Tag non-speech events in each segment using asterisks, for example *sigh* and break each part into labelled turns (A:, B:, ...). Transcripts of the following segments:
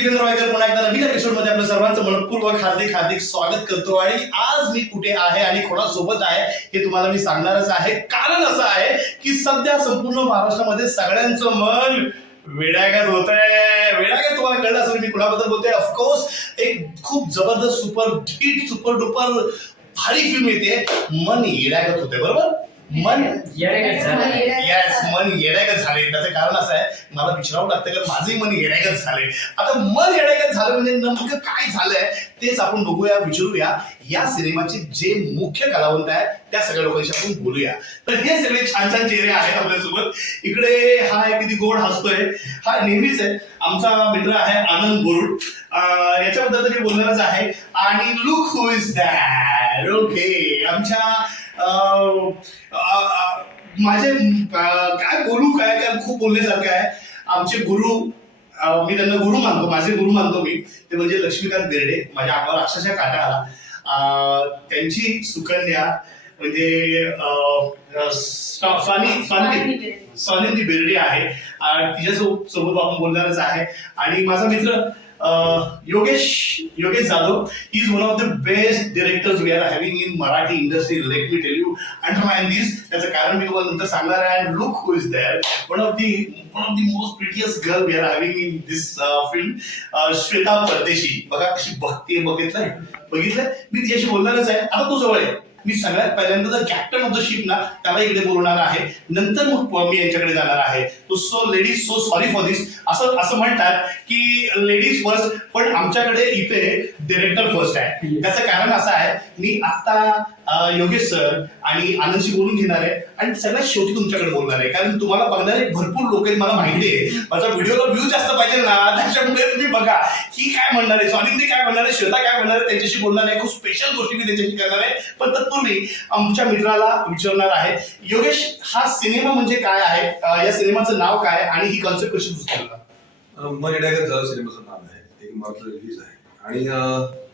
A: जितेंद्र वायकर पुन्हा एकदा नवीन एपिसोडमध्ये आपलं सर्वांचं मनपूर्वक हार्दिक हार्दिक स्वागत करतो. आणि आज मी कुठे आहे आणि कोणासोबत आहे हे तुम्हाला मी सांगणारच आहे. कारण असं आहे की सध्या संपूर्ण महाराष्ट्रामध्ये सगळ्यांचं मन वेडागत होत आहे वेडागत तुम्हाला कळलं असेल मी कुणाबद्दल बोलतोय? ऑफकोर्स एक खूप जबरदस्त सुपर हिट सुपर डुपर भारी फिल्म येते. मन येडागत होते बरोबर? मन
B: येड्यागत झालं.
A: येस मन येड्यागत झाले. त्याचं कारण असं आहे मला विचारावं लागतं कारण माझंही मन येड्यागत झाले? आता मन येड्यागत झालं म्हणजे नेमकं काय झालंय तेच आपण बघूया विचारूया. या सिनेमाचे जे मुख्य कलावंत आहेत त्या सगळ्या लोकांशी आपण बोलूया. तर हे सगळे छान छान चेहरे आहेत आपल्यासोबत. इकडे हा एक किती गोड हसतोय. हा नेहमीच आहे. आमचा मित्र आहे आनंद बोरुड याच्याबद्दल तरी बोलणारच आहे. आणि look who is that okay आमच्या माझे काय बोलू काय काय खूप बोलण्यासारखं आहे. आमचे गुरु मी त्यांना गुरु मानतो माझे गुरु मानतो मी. ते म्हणजे लक्ष्मीकांत बेर्डे माझ्या अंगावर अक्षरशः काटा आला. त्यांची सुकन्या म्हणजे स्वानी स्वानी स्वानंदी बेर्डे. आहे. तिच्यासोबत सोबत आपण बोलणारच आहे. आणि माझा मित्र Yogesh Yogesh Jadhav is one of the best directors we are having in Marathi industry let me tell you undermine this त्याचं कारण मी तुम्हाला नंतर सांगणार आहे. And look who is there one of the one of the most precious girl we are having in this film Shweta Pardeshi. बघा कशी बघते बघितलंय? बघितलंय? मी तिच्याशी बोलणारच आहे. आता तू जवळ आहे. मी सगळ्यात पहिल्यांदा जर कॅप्टन ऑफ द शिप ना त्याला इकडे बोलवणार आहे. नंतर मग मी यांच्याकडे जाणार आहे. तो so ladies so sorry for this असं असं म्हणतात की लेडीज फर्स्ट पण आमच्याकडे इथे डिरेक्टर फर्स्ट आहे. त्याचं कारण असं आहे मी आता योगेश सर आणि आनंदशी बोलून घेणार आहे. आणि सगळ्यात शेवटी तुमच्याकडे बोलणार आहे. कारण तुम्हाला बघणारे भरपूर लोक आहेत मला माहिती आहे. माझा व्हिडिओला व्ह्यू जास्त पाहिजे ना त्याच्यामुळे तुम्ही बघा. ही काय म्हणणार आहे? स्वानिंदी काय म्हणणार आहे? श्वेता काय म्हणणार आहे? त्यांच्याशी बोलणार आहे. खूप स्पेशल गोष्टी मी त्यांच्याशी करणार आहे. पण तत्पूर्वी आमच्या मित्राला विचारणार आहे योगेश हा सिनेमा म्हणजे काय आहे? या सिनेमाचं नाव काय आणि ही कॉन्सेप्ट कशी सुचवली
C: मन डायगर झालं सिनेमाचं नाव आहे. एक मात्र रिलीज आहे. आणि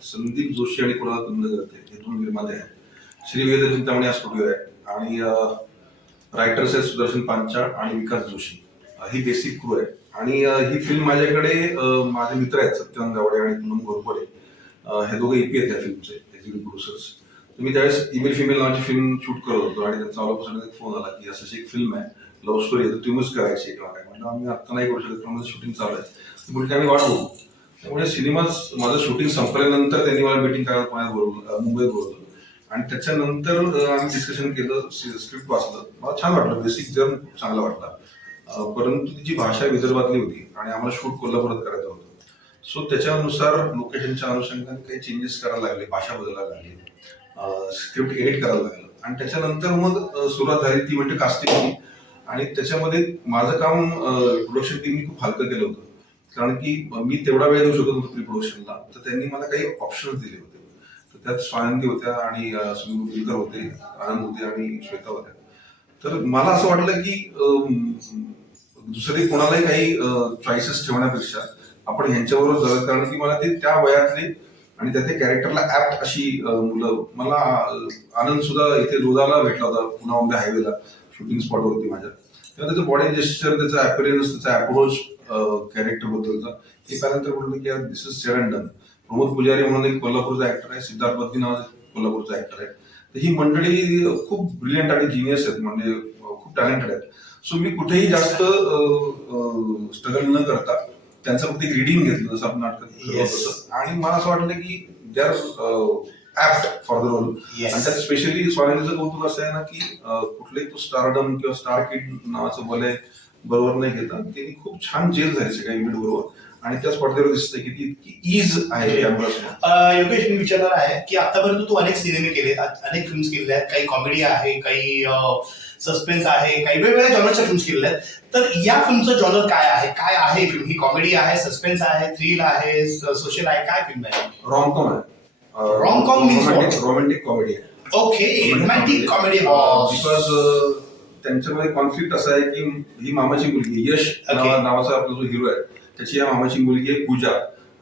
C: संदीप जोशी आणि कुणाल कुंदगरते हे दोन निर्माते आहेत. श्री वेद चिंतामणी हा स्टुडिओ आहे आणि रायटर्स आहेत सुदर्शन पांचाळ आणि विकास जोशी. ही बेसिक क्रू आहे आणि ही फिल्म माझ्याकडे माझे मित्र आहेत सत्यवान गावडे आणि पूनम घोरपडे. हे दोघे एपी आहेत या फिल्मचे एक्झिक्युटिव्ह प्रोड्युसर्स मी त्यावेळेस इमेल फिमेल नावाची फिल्म शूट करत होतो आणि त्यांचा ऑलपासून एक फोन आला की असं एक फिल्म आहे लव्ह स्टोरी आहे तर तुम्हीच करायची आहे. का काय आम्ही आत्ता नाही करू शकत त्यामुळे शूटिंग चालू आहे. म्हणजे आम्ही वाढवू त्यामुळे सिनेमाच माझं शूटिंग संपल्यानंतर त्यांनी मला मिटिंग करायला पुण्यात बोलवलं मुंबईत बोलवलं. आणि त्याच्यानंतर आम्ही डिस्कशन केलं स्क्रिप्ट वाचलं. मला छान वाटलं म्हणजे बेसिक जर्न खूप चांगला वाटला. परंतु तिची भाषा विदर्भातली होती आणि आम्हाला शूट कोल्हापुरात करायचं होतं. सो त्याच्यानुसार लोकेशनच्या अनुषंगाने काही चेंजेस करायला लागले भाषा बदलायला लागली. स्क्रिप्ट एडिट करायला लागलं. आणि त्याच्यानंतर मग सुरुवात झाली ती म्हणजे कास्टिंगची आणि त्याच्यामध्ये माझं काम प्रोडक्शन टीमनी खूप हलकं केलं होतं. कारण की मी तेवढा वेळ देऊ शकत होतो प्री प्रोडक्शनला तर त्यांनी मला काही ऑप्शन्स दिले होते. त्यात स्वानंदी होत्या आणि सुनील होते आनंद होते आणि श्वेता होत्या. तर मला असं वाटलं की दुसरे कोणालाही काही चॉईसेस ठेवण्यापेक्षा आपण ह्यांच्याबरोबर जाऊया कारण की मला ते त्या वयातले आणि त्या त्या कॅरेक्टरला ऍप्ट अशी मुलं मला आनंद सुद्धा इथे रोदाला भेटला होता पुन्हा मुंबई हायवेला शूटिंग स्पॉटवरती माझ्या. तेव्हा त्याचं बॉडी जेस्चर त्याचा अपिअरन्स त्याचा अप्रोच कॅरेक्टर बद्दलचा हे त्यानंतर बोललो की this is said and done Pramod Pujari म्हणून एक कोल्हापूरचा ऍक्टर आहे सिद्धार्थ बद्दी नावाचा कोल्हापूरचा ऍक्टर आहे. तर ही मंडळी खूप ब्रिलियंट आणि जिनियस आहेत म्हणजे खूप टॅलेंटेड आहेत. सो मी कुठेही जास्त स्ट्रगल न करता त्यांचं फक्त रिडिंग घेतलं जसं आपण नाटकात. तसं आणि मला असं वाटलं की they are apt for the role आणि त्यात स्पेशली स्वानंदीचं कौतुक असं आहे ना की कुठलेही तो स्टारडम किंवा स्टार किड नावाचं बलय बरोबर नाही घेता त्यांनी खूप छान जेल झाली सगळ्या इव्हेंट बरोबर आणि त्याच पडद्यावर दिसतंय की ती इतकी इज आहे
A: योगेश मी विचारणार आहे की आतापर्यंत तू अनेक सिनेमे केले अनेक फिल्म्स केलेल्या आहेत. काही कॉमेडी आहे काही सस्पेन्स आहे काही वेगवेगळ्या जॉनरच्या फिल्म्स केलेल्या आहेत. तर या फिल्मचं जॉनर काय आहे? काय आहे फिल्म ही कॉमेडी आहे सस्पेन्स आहे थ्रिल आहे सोशल आहे काय फिल्म आहे?
C: रॉमकॉम आहे.
A: means what?
C: रोमॅन्टिक कॉमेडी आहे.
A: ओके रोमॅन्टिक कॉमेडी
C: बिकॉज त्यांच्यामध्ये कॉन्फ्लिक्ट असं आहे की ही मामाची मुलगी यश नावाचा आपला जो हिरो आहे त्याची या मामाची मुलगी आहे पूजा.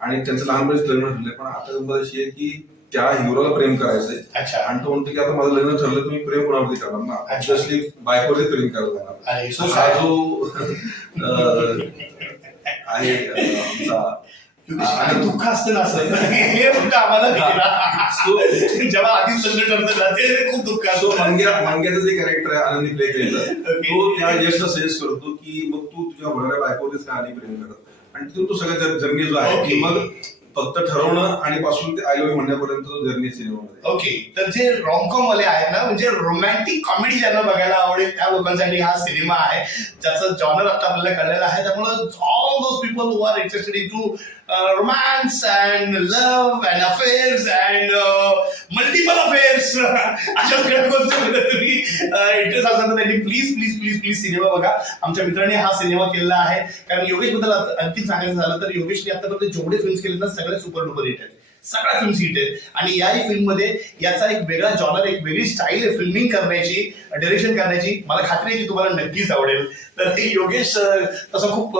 C: आणि त्यांचं लहानपणीच लग्न ठरलंय. पण आता गंमत अशी आहे की त्या हिरोला प्रेम करायचंय.
A: अच्छा.
C: आणि तो म्हणतो की आता माझं लग्न ठरलं मी प्रेम कोणावरती करणार? ना
A: अच्छा.
C: ऑब्विसली बायकोवरती प्रेम करायला जाणार
A: अरे
C: सो
A: so
C: हा. जो अं, आहे अं, आमचा
A: योगेश, आणि दुःख असतं ना असं. हे फक्त आम्हाला. जेव्हा आधीच संकट ठरतं ना ते खूप दुःख असतो.
C: मंग्या मंग्याचं जे कॅरेक्टर आहे आनंदी प्ले केलेलं. तो त्या यशला सजेस्ट करतो की मग तू तुझ्या होणाऱ्या बायकोनेच का आधी प्रेम करत? आणि तिथून तो सगळा जर्नी जो आहे मग फक्त ठरवणं आणि पासून ते आय लव्ह म्हणण्यापर्यंत जर्नी सिनेमामध्ये.
A: ओके तर जे रॉमकॉम वाले आहेत ना म्हणजे रोमॅन्टिक कॉमेडी ज्यांना बघायला आवडेल त्या लोकांसाठी हा सिनेमा आहे ज्याचं जॉनर आता आपल्याला कळलेलं आहे. त्यामुळे all those people who are interested in to romance and love and affairs and multiple affairs अशा सगळ्या गोष्टीमध्ये तुम्ही. इंटरेस्ट असाल तर त्यांनी please please please please cinema बघा. आमच्या मित्राने हा सिनेमा केलेला आहे. कारण योगेशबद्दल आणखी सांगायचं झालं तर योगेशने आतापर्यंत जेवढे फिल्म्स केले ना सगळे सुपर डुपर हिट आहेत. सगळ्या फिल्म्स हिट आहेत आणि याही फिल्ममध्ये याचा एक वेगळा जॉनर एक वेगळी स्टाईल आहे फिल्मिंग करण्याची डिरेक्शन करण्याची. मला खात्री आहे की तुम्हाला नक्कीच आवडेल. तर ते योगेश तसं खूप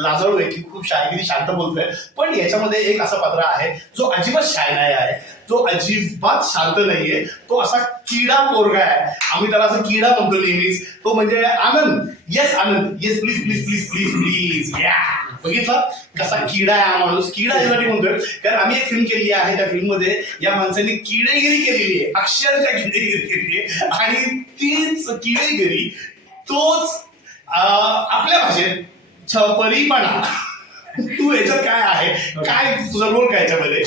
A: लाजळू आहे की खूप शा शांत बोलतोय. पण याच्यामध्ये एक असा पात्र आहे जो अजिबात शायनाय आहे. जो अजिबात शांत नाहीये. तो असा किडा पोरगा आहे. आम्ही त्याला असं किडा म्हणतो नेहमीच. तो म्हणजे Anand. Yes Anand. Yes please please please please please या बघितलं? कसा किडा आहे हा माणूस. किडा यासाठी म्हणतोय कारण आम्ही एक फिल्म केली आहे त्या फिल्ममध्ये. या माणसाने किडेगिरी केलेली आहे. अक्षरशः किडेगिरी केलेली आहे. आणि तीच किडेगिरी तोच आपल्या भाषेत छपरीपणा. तू याच्यात काय आहे? काय तुझा रोल काय याच्यामध्ये?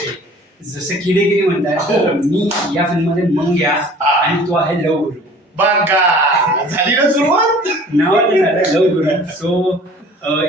B: जसं किडेगिरी म्हणताय
A: हो.
B: मी या फिल्ममध्ये मंग या. आणि तो आहे लव गुरु.
A: बघा. झाली ना सुरुवात?
B: झालं लव गुरु. सो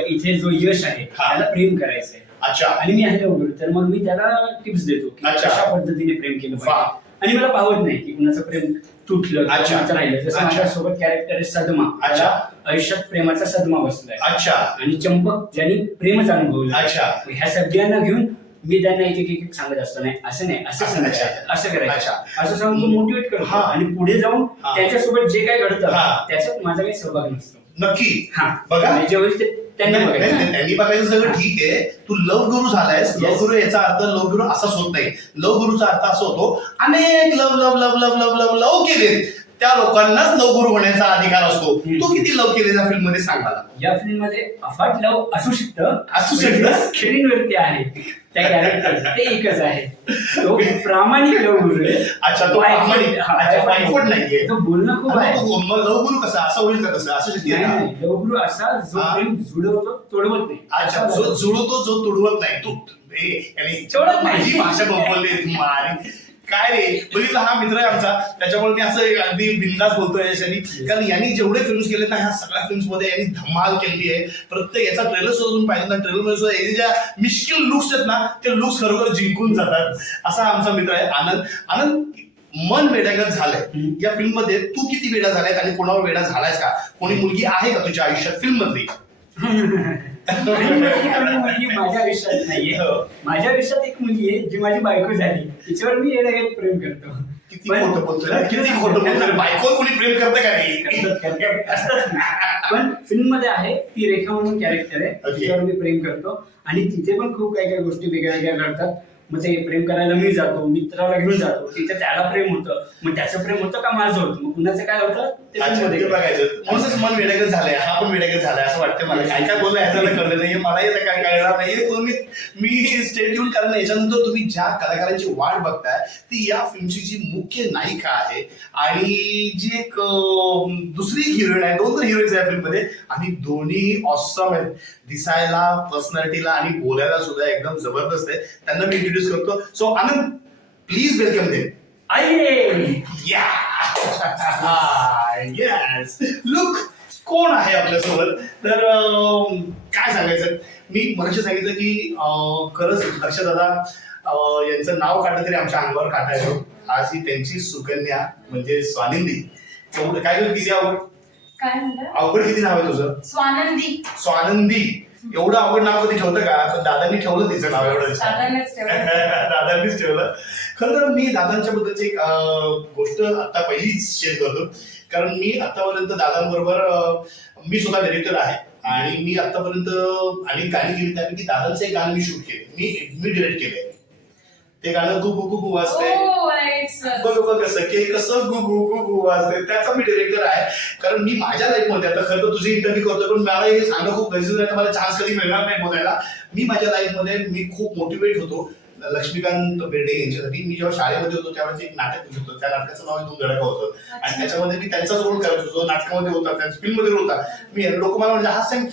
B: इथे जो यश आहे
A: हा.
B: त्याला प्रेम करायचं आहे
A: अच्छा
B: आणि मी आहे लव गुरु तर मग मी त्याला टिप्स देतो की. कशा पद्धतीने प्रेम केलं. पाहिजे आणि मला पावत नाही की कुणाचं प्रेम तुटलं राहिलं जसं. माझ्यासोबत कॅरेक्टर आहे सदमा
A: अच्छा.
B: आयुष्यात प्रेमाचा सदमा बसलाय
A: अच्छा
B: आणि चंपक ज्यांनी प्रेमच अनुभवलं
A: अच्छा.
B: ह्या सगळ्यांना घेऊन मी त्यांना एक एक सांगत असतो नाही असं नाही असं. सांगायचं असं करायचं. असं सांगून तो मोटिवेट करतो
A: हा.
B: आणि पुढे जाऊन. त्याच्यासोबत जे काय घडतं
A: हा.
B: त्याच्यात माझा काही सहभाग नसतो
A: नक्की.
B: हा.
A: बघा.
B: आणि जे होईल ते त्यांनी बघायचं.
A: त्यांनी बघायचं सगळं ठीक आहे. तू लव गुरु झालायस. लव. गुरु याचा अर्थ लव गुरु असाच होत नाही. लव गुरुचा अर्थ असा होतो अनेक love love love love love love love केले त्या लोकांनाच लव गुरु होण्याचा अधिकार असतो. तू किती लव केले त्या फिल्ममध्ये सांग
B: या फिल्ममध्ये अफाट लव असू शकतं
A: असू शकतं.
B: स्क्रीनवरती आहे त्या कॅरेक्टर ते एकच आहे तो प्रामाणिक लव गुरु आहे
A: अच्छा, तो प्रामाणिक. अच्छा, नाहीये.
B: तो बोलणं खूप आहे
A: लव गुरु कसा असं होईल का कसं असं का?
B: नाही, लवगुरु असा जो. प्रेम जुळवतो तोडवत नाही
A: अच्छा जो जुळतो जो तुडवत नाही तू. माझी भाषा बोलले मारी काय रे? बघितलं हा मित्र आहे आमचा. त्याच्यामुळे मी असं अगदी बिंदास बोलतोय याच्यानी कारण यांनी जेवढे फिल्म्स केले ना ह्या सगळ्या फिल्म्समध्ये यांनी धमाल केली आहे. प्रत्येक याचा ट्रेलर सुद्धा तुम्ही पाहिजे ना ट्रेलरमध्ये सुद्धा ज्या मिश्किल लुक्स आहेत ना ते लुक्स खरोखर जिंकून जातात. असा आमचा मित्र आहे आनंद. आनंद मन वेड्यागत झालंय. या फिल्ममध्ये तू किती वेडा झालाय आणि कोणावर वेडा झालायस का? कोणी मुलगी आहे का तुझ्या आयुष्यात फिल्म मधली? *laughs*
B: मुलगी माझ्या आयुष्यात नाहीये.
A: हो.
B: माझ्या आयुष्यात एक मुलगी आहे जी माझी बायको झाली. तिच्यावर मी येण्यागत प्रेम करतो.
A: किती
B: पण-
A: खोटं बोलतोय? रे? किती खोटं बोलतोय? बायकोवर कोणी प्रेम करतं का नाही?
B: करतात, करतात, असतात. पण फिल्ममध्ये आहे ती रेखा म्हणून कॅरेक्टर आहे. तिच्यावर मी प्रेम करतो. आणि तिथे पण खूप काही काही गोष्टी वेगळ्या वेगळ्या घडतात. मग ते प्रेम करायला मी जातो मित्राला घेऊन जातो तिथे त्याला प्रेम होतं. मग त्याचं प्रेम होतं का माझं होतं? मग कुणाचं काय होतं? ते
A: अच्छा, बघायचं. म्हणूनच मन वेडेगत झालंय हा पण वेडेगत झालाय असं वाटतं मला. काय काय बोललं ह्याच्याला कळलं नाहीये मला येतं काय कळणार नाहीये. तुम्ही मी स्टेट येऊन कारण याच्यानंतर तुम्ही ज्या कलाकारांची वाट बघताय ती या फिल्मची जी मुख्य नायिका आहे आणि जी एक अं, दुसरी हिरोईन आहे दोन तर हिरोईन्स आहे फिल्ममध्ये आणि दोन्ही ऑसम आहेत. दिसायला पर्सनॅलिटीला आणि बोलायला सुद्धा एकदम जबरदस्त आहे. त्यांना मी इंट्रोड्यूस करतो. So Anand please welcome them yes look कोण आहे आपल्यासोबत? तर अं, काय सांगायचं? मी मगाशी सांगितलं की अं, खरंच लक्ष दादा अं, यांचं नाव काढलं तरी आमच्या अंगावर काटा येतो. आज ही त्यांची सुकन्या म्हणजे स्वानिंदी. काय गं, किती आवड
D: काय म्हणलं
A: अवघड किती नाव आहे तुझं?
D: स्वानंदी.
A: स्वानंदी. एवढं अवघड नाव कधी ठेवतं का? पण दादांनी ठेवलं तिचं नाव एवढं
D: दादानेच *laughs* ठेवलं.
A: खरं तर मी दादांच्या बद्दलची एक गोष्ट आता पहिलीच शेअर करतो. कारण मी आतापर्यंत दादांबरोबर मी स्वतः डिरेक्टर आहे. आणि मी आतापर्यंत अनेक गाणी केली. त्यापैकी दादांचं एक गाणं मी शूट केले. मी मी डिरेक्ट केले ते गाणं गुगू गुगू वाजते. बघ बघ सखे कसं गुगू गुगू वाजते त्याचा मी डिरेक्टर आहे. कारण मी माझ्या लाईफमध्ये आता खरं तर तुझी इंटरव्ह्यू करतो पण मला हे सांगणं खूप गरजेचं आहे मला चान्स कधी मिळणार नाही बोलायला मी माझ्या लाईफमध्ये मी खूप मोटिवेट होतो. लक्ष्मीकांत बेर्डे यांच्यासाठी. मी जेव्हा शाळेमध्ये होतो त्यावेळेस एक नाटक होतो. त्या नाटकाचं नाव दोन धडका होतं. आणि त्याच्यामध्ये मी त्यांचाच रोल करत होतो. नाटकामध्ये होता त्या फिल्ममध्ये होता. मी लोक मला म्हणजे हा सेम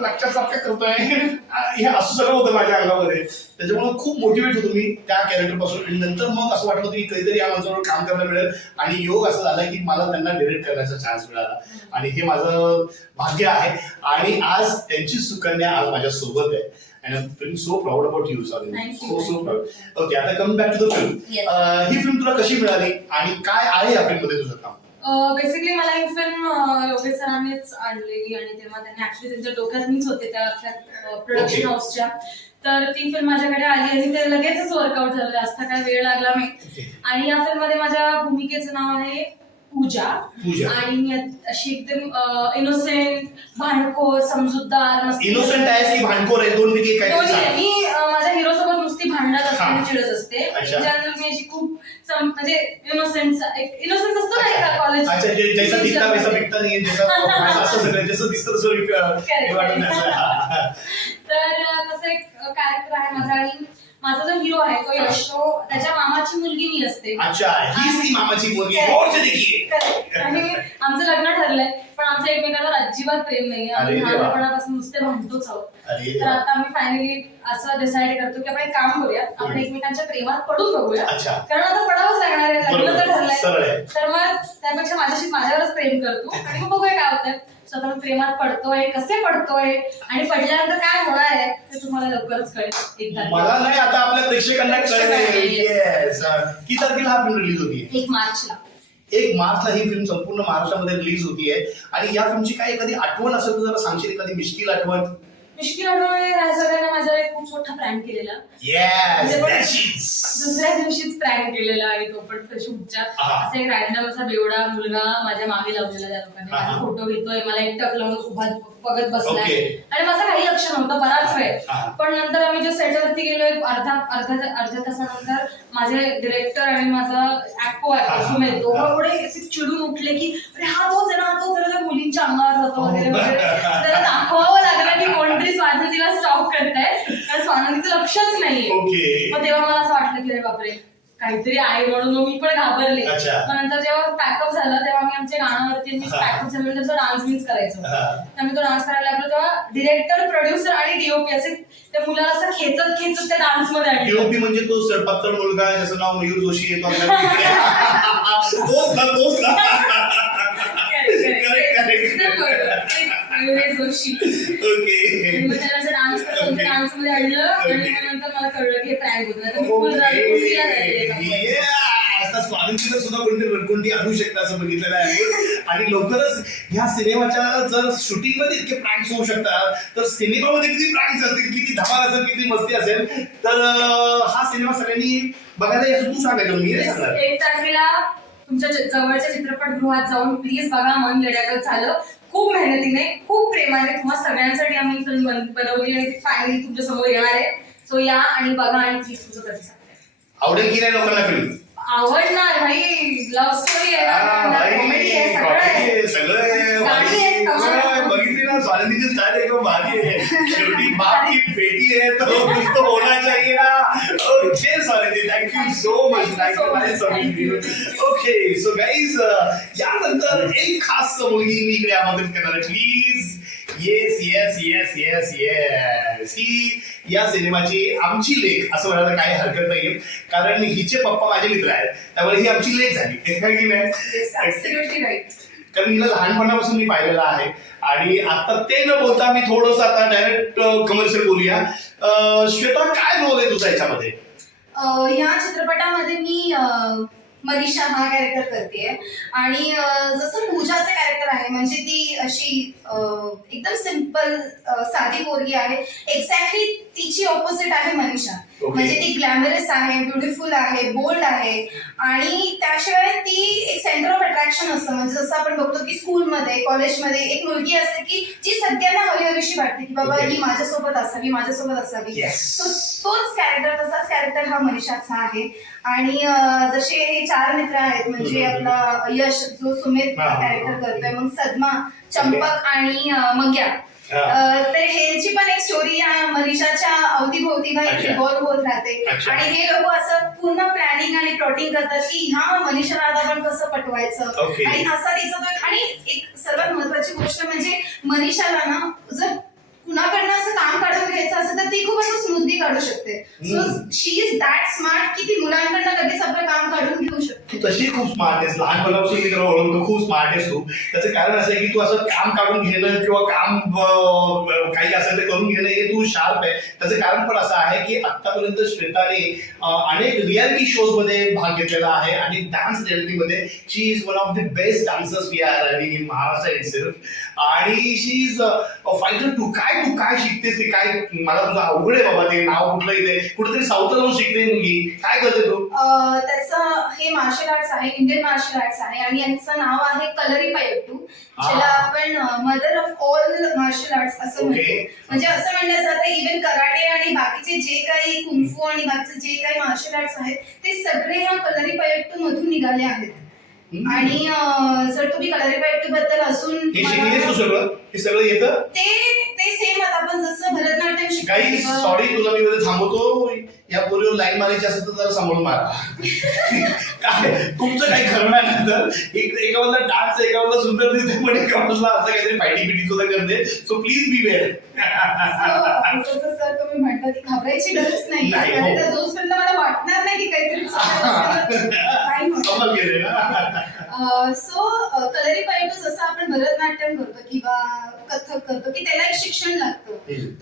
A: लक्षात सारखं करतोय. *laughs* हे असं सगळं होतं माझ्या अंगामध्ये. त्याच्यामुळे खूप मोटिवेट होतो मी त्या कॅरेक्टरपासून. आणि नंतर मग असं वाटलं की कधीतरी या माणसावर काम करायला मिळेल. आणि योग असं झाला की मला त्यांना डिरेक्ट करण्याचा चान्स मिळाला. आणि हे माझं भाग्य आहे. आणि आज त्यांची सुकन्या आज माझ्या सोबत आहे. आणि I feeling so proud about you sorry
D: Thank you.
A: So so proud okay आता come back to the film
D: Yes.
A: ही फिल्म तुला कशी मिळाली? आणि काय आहे या फिल्ममध्ये तुझं काम?
D: बेसिकली मला ही फिल्म योगेश सरांनीच आणलेली. आणि तेव्हा त्यांनी ऍक्च्युली त्यांच्या डोक्यात मीच होते त्या
A: Okay.
D: प्रोडक्शन हाऊसच्या तर ती फिल्म माझ्याकडे आली आणि ते लगेचच वर्कआउट झालं. जास्त काय वेळ लागला नाही. आणि या फिल्ममध्ये माझ्या भूमिकेचं नाव आहे पूजा.
A: पूजा.
D: आणि मी अशी एकदम इनोसेंट भांडखोर समजूतदार
A: इनोसेंट आहेस की भांडखोर आहे? दोन पैकी काय
D: आहे. मी माझ्या हिरो सोबत नुसती भांडत असते. आणि चिडत असते
A: अच्छा.
D: जनरल मी अशी खूप सम- म्हणजे इनोसेंट इनोसेन्स असतो ना एका कॉलेज
A: अच्छा जे जैसा दिखता वैसा बिकता नाही जसं *laughs* असं सगळं जसं दिसतं तसं एक, अं, वाटत नाही असं.
D: तर तसं एक कॅरेक्टर आहे माझा आणि माझा जो हिरो आहे तो यश तो त्याच्या मामाची मुलगी मी असते
A: अच्छा हीच ती मामाची मुलगी
D: Correct.
A: गौर से देखिए
D: Correct. आणि आमचं लग्न ठरलंय पण आमचं एकमेकांवर अजिबात प्रेम नाही आम्ही
A: अरे देवा.
D: लहानपणापासून नुसते भांडतोच आहोत
A: अरे
D: तर
A: देवा.
D: आता आम्ही फायनली असं डिसाईड करतो की आपण एक काम करूया आपण
A: हम्म.
D: एकमेकांच्या प्रेमात पडून बघूया
A: अच्छा.
D: कारण आता पडावंच लागणार आहे लग्न तर
A: बरोबर. सरळ आहे.
D: ठरलंय तर मग त्यापेक्षा माझ्याशी माझ्यावरच प्रेम करतो आणि मग बघूया काय होतंय. स्वतः प्रेमात पडतोय कसे पडतोय आणि पडल्यानंतर काय होणार आहे ते तुम्हाला लवकरच कळेल. एक तारखेला.
A: मला नाही आता आपल्या प्रेक्षकांना कळेल.
D: yes.
A: किती तारखेला हा फिल्म रिलीज होती
D: एक मार्चला.
A: एक मार्चला ही फिल्म संपूर्ण महाराष्ट्रामध्ये रिलीज होतीये. आणि या फिल्मची काय एखादी आठवण असेल तर जरा सांगशील? एखादी मिश्किल आठवण?
D: मिश्किल राजसगळ्यांना माझ्यावर एक खूप मोठा प्रँक केलेला म्हणजे दुसऱ्या दिवशीच प्रँक केलेला आणि तो पण शूटच्या
A: हा.
D: असा एक रॅन्डम असा बेवडा मुलगा माझ्या मागे लावलेला त्या लोकांनी
A: हा, हा.
D: माझा फोटो घेतोय मला एकटक लावून उभा बघत बसलाय
A: Okay.
D: आणि माझं काही लक्ष नव्हतं बराच वेळ
A: हा.
D: पण नंतर आम्ही जे सेटवरती गेलो एक अर्धा अर्धा अर्ध्या तासानंतर माझे डिरेक्टर आणि माझा ऍक्टो
A: हा, हा.
D: ऍक्टर सुमेल दोघं. एवढे असे चिडून उठले की अरे हा तोच आहे ना हा तोच आहे ना, त्या मुलींच्या अंगावर होतो वगैरे. वगैरे त्याला दाखवावं लागलं की कोणतरी स्वानंदीला स्टॉप करताय कारण स्वानंदीचं लक्षच नाहीये
A: ओके
D: मग तेव्हा मला असं वाटलं की अरे बापरे काहीतरी आहे म्हणून मी पण घाबरले
A: अच्छा.
D: मग नंतर जेव्हा पॅकअप झालं तेव्हा मी आमच्या गाण्यावरती
A: हा.
D: पॅकअप झाल्यानंतर डान्स बिन्स करायचो
A: हा.
D: तर मी तो डान्स करायला लागलो तेव्हा डिरेक्टर प्रोड्युसर आणि डीओपी असे त्या मुलाला असं खेचत खेचत त्या डान्समध्ये आणलं
A: डीओपी म्हणजे तो सडपातळ मुलगा ज्याचं नाव मयूर जोशी आहे तो आपल्या इकडे. *laughs* *laughs* तोच ना तोच ना *laughs* Correct, correct.
D: एकदम बरोबर. तेच मयुरेश जोशी
A: ओके.
D: आणि मग त्याला असं डान्स करत
A: Okay.
D: डान्समध्ये आणलं आणि
A: Okay.
D: मग नंतर मला कळलं की हे प्रँक होतं. तर मी full झाली, झालेली
A: सुद्धा कोणती रडकुंडी आणू शकता असं बघितलेलं आहे. आणि लवकरच ह्या सिनेमाच्या जर शूटिंगमध्ये इतके प्रँक्स होऊ शकतात तर सिनेमामध्ये किती प्रँक्स असतील किती धमाल असेल किती मस्ती असेल तर अं, हा सिनेमा सगळ्यांनी बघायला याचं तू सांगायचं मी नाही सांगणार.
D: एक तारखेला तुमच्या ज- जवळच्या चित्रपटगृहात जाऊन प्लीज बघा मन येण्यागत झालं. खूप मेहनतीने खूप प्रेमाने तुम्हा सगळ्यांसाठी आम्ही फिल्म बन- बनवली आणि ती फायनली तुमच्यासमोर येणार आहे. सो या आणि बघा आणि प्लीज तुमचं प्रतिसाद द्या.
A: आवडेल की नाही लोकांना फिल्म
D: आवडणार भाई. लव्ह स्टोरी आहे कॉमेडी आहे सगळं आहे.
A: सगळं आहे. ना स्वानंदी जी एकदम भारी आहे. शेवटी बाप की बेटी है तो कुछ तो होना चाहिए ना. Okay Swanandi thank you so much thank you माझे thank you okay so guys यानंतर एक खास मुलगी मी इकडे आमंत्रित करणार आहे. Please yes yes yes yes yes ही या सिनेमाची आमची लेख असं म्हणायला काही हरकत नाहीये. कारण हिचे पप्पा माझे मित्र आहेत. त्यामुळे ही आमची लेख झाली. की नाही? कारण हिला लहानपणापासून मी पाहिलेलं आहे. आणि आता ते न बोलता मी थोडस आता डायरेक्ट कमर्शियल बोलूया. श्वेता काय रोल आहे तुझा याच्यामध्ये?
E: ह्या चित्रपटामध्ये मी मनीषा हा कॅरेक्टर करते. आणि जसं पूजाचं कॅरेक्टर आहे म्हणजे ती अशी एकदम सिंपल साधी पोरगी आहे. एक्झॅक्टली तिची ऑपोजिट आहे मनीषा. म्हणजे ती ग्लॅमरस आहे ब्युटिफुल आहे बोल्ड आहे आणि त्याशिवाय ती एक सेंटर ऑफ अट्रॅक्शन असतं म्हणजे जसं आपण बघतो की स्कूलमध्ये कॉलेजमध्ये एक मुलगी असते की जी सगळ्यांना हवी हवीशी वाटते की बाबा. ही माझ्यासोबत असावी माझ्यासोबत असावी. So, तोच कॅरेक्टर तसाच कॅरेक्टर हा मनीषाचा आहे आणि जसे हे चार मित्र आहेत म्हणजे. आपला यश जो सुमित. कॅरेक्टर करतोय मग सदमा चंपक आणि मंग्या तर ह्यांची पण एक स्टोरी या मनीषाच्या अवतीभोवती. इव्हॉल्व्ह होत राहते. आणि हे लोक असं पूर्ण प्लॅनिंग आणि प्लॉटिंग करतात की ह्या मनीषाला आता आपण कसं पटवायचं. आणि असा तिचा आणि एक सर्वात महत्वाची गोष्ट म्हणजे मनीषाला ना जर कुणाकडनं असं काम काढून घ्यायचं असेल तर ती खूप असं स्मूथली काढू शकते. So. She is that smart की ती मुलांकडनं लगेच आपलं काम काढून घेऊ शकते.
A: तू तशी खूप स्मार्ट आहेस. लहानपणापासून मी तुला ओळखतो खूप स्मार्ट आहेस तू. त्याचं कारण असं आहे की तू असं काम काढून घेणं किंवा काम काही असेल ते करून घेणं हे तू शार्प आहे. त्याचं कारण पण असं आहे की आतापर्यंत श्वेताने अनेक रियालिटी शोजमध्ये भाग घेतलेला आहे आणि डान्स रियालिटी मध्ये she is one of the best dancers we are in Maharashtra itself आणि शी इज फायटर टू काय तू काय शिकतेस ते काय? मला तुझं अवघड आहे बाबा ते नाव कुठलं इथे? कुठेतरी साऊथला जाऊन शिकते मुलगी. काय करते तू?
E: अं, त्याचं हे मार्शल आर्ट्स आहे इंडियन मार्शल आर्ट्स आहे आणि यांचं नाव आहे कलरी पैट्टू
A: हा.
E: ज्याला आपण mother of all martial arts असं. म्हणतो. म्हणजे असं म्हणलं जातं इव्हन कराटे आणि बाकीचे जे काही कुंफू आणि बाकीचे जे काही मार्शल आर्ट्स आहेत ते सगळे ह्या कलरी पैट्टू मधून निघाले आहेत. आणि अं, जर तुम्ही कलरी पैट्टू बद्दल अजून
A: हे शिकलीस तू
E: मला-
A: सगळं? हे सगळं येतं?
E: ते ते सेम आता आपण जसं भरतनाट्यम शिकतो
A: काही सॉरी तुला मी मध्ये थांबवतो. या पोरीवर लाईन मारायची असेल तर जरा सांभाळून मारा. *laughs* काय? तुमचं काही खरं नाही नंतर एक एका बाजूला डान्स एका बाजूला सुंदर दिसते पण एका बाजूला असं काहीतरी फायटिंग बिटिंग सुद्धा करते. So please B wear
E: So, जसं सर तुम्ही म्हणता की घाबरायची गरज नाही.
A: नाही, हो.
E: कारण का जोपर्यंत मला वाटणार नाही की काहीतरी सो कलरी पैटू जसं आपण भरतनाट्यम करतो किंवा कथक करतो की त्याला एक शिक्षण लागतं.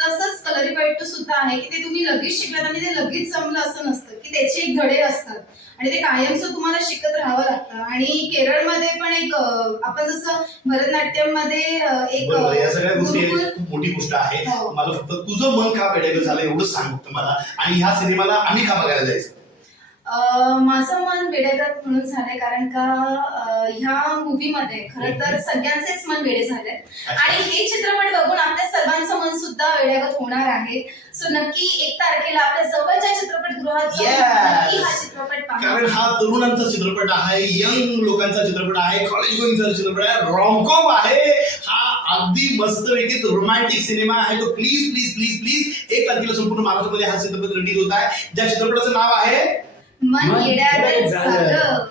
E: तसंच कलरी पैटू सुद्धा आहे की ते तुम्ही लगेच शिकलात आणि ते लगेच जमलं असं नसतं की त्याचे एक धडे असतात. आणि ते कायमचं तुम्हाला शिकत राहावं लागतं. आणि केरळमध्ये पण एक आपण जसं भरतनाट्यममध्ये एक
A: या सगळ्या गोष्टी खूप मोठी गोष्ट आहे.
E: हो.
A: मला फक्त तुझं मन का वेडेगं झालं एवढंच सांग फक्त मला आणि ह्या सिनेमाला आम्ही का बघायला जायचं?
E: माझं मन वेडेगत म्हणून झालंय कारण का ह्या मूवीमध्ये खरं तर सगळ्यांचेच मन वेडे झाले आणि हे चित्रपट बघून आपल्या सर्वांचं मन सुद्धा वेडेगत होणार आहे. सो नक्की एक तारखेला आपल्या जवळच्या चित्रपटगृहात. नक्की हा चित्रपट
A: कारण
E: पहा
A: हा तरुणांचा चित्रपट आहे यंग लोकांचा चित्रपट आहे कॉलेज गोईंगचा चित्रपट आहे रॉमकॉम आहे. हा अगदी मस्तपैकी रोमॅन्टिक सिनेमा आहे. तो प्लीज प्लीज प्लीज प्लीज एक तारखेला संपूर्ण महाराष्ट्रामध्ये हा चित्रपट रिलीज होत आहे. ज्या चित्रपटाचं नाव आहे
E: मन
B: मन
E: येड्यागत
B: येड्यागत झालं.
E: झालं